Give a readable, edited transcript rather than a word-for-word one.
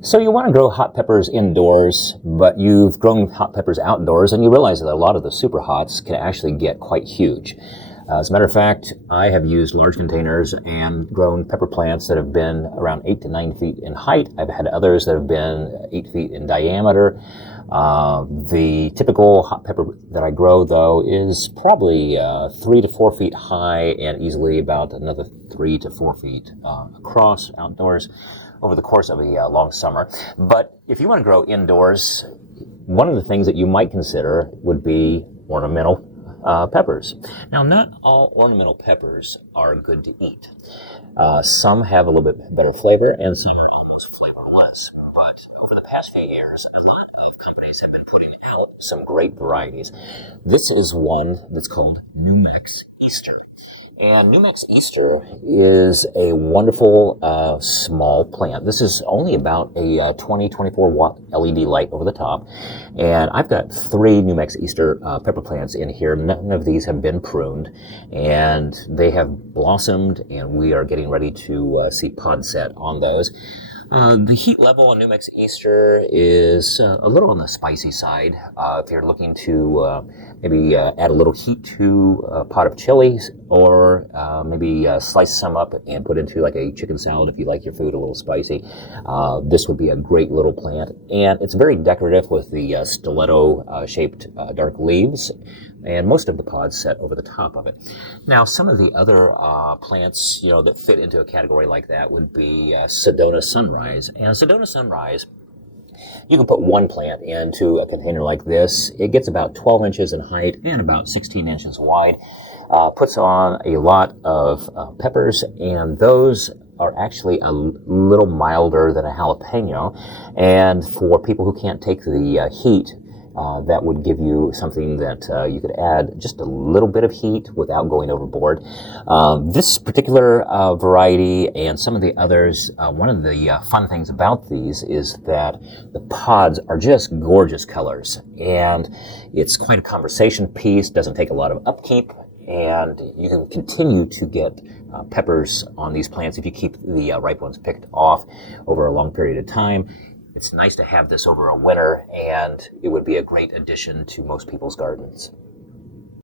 So you want to grow hot peppers indoors, but you've grown hot peppers outdoors, and you realize that a lot of the super hots can actually get quite huge. As a matter of fact, I have used large containers and grown pepper plants that have been around 8 to 9 feet in height. I've had others that have been 8 feet in diameter. The typical hot pepper that I grow, though, is probably 3 to 4 feet high and easily about another 3 to 4 feet across outdoors over the course of a long summer. But if you want to grow indoors, one of the things that you might consider would be ornamental peppers. Now, not all ornamental peppers are good to eat. Some have a little bit better flavor, and some are almost flavorless. But over the past few years, a lot of companies have been putting out some great varieties. This is one that's called New Mex Easter. And New Mex Easter is a wonderful small plant. This is only about a 24 watt LED light over the top. And I've got 3 New Mex Easter pepper plants in here. None of these have been pruned, and they have blossomed, and we are getting ready to see pod set on those. The heat level on New Mex Easter is a little on the spicy side. If you're looking to maybe add a little heat to a pot of chilies, or maybe slice some up and put into like a chicken salad if you like your food a little spicy, this would be a great little plant. And it's very decorative with the stiletto-shaped dark leaves, and most of the pods set over the top of it. Now, some of the other plants, that fit into a category like that would be Sedona Sunrise. And Sedona Sunrise, you can put one plant into a container like this. It gets about 12 inches in height and about 16 inches wide. Puts on a lot of peppers, and those are actually a little milder than a jalapeno. And for people who can't take the heat, that would give you something that you could add just a little bit of heat without going overboard. This particular variety and some of the others, one of the fun things about these is that the pods are just gorgeous colors, and it's quite a conversation piece. Doesn't take a lot of upkeep, and you can continue to get peppers on these plants if you keep the ripe ones picked off over a long period of time. It's nice to have this over a winter, and it would be a great addition to most people's gardens.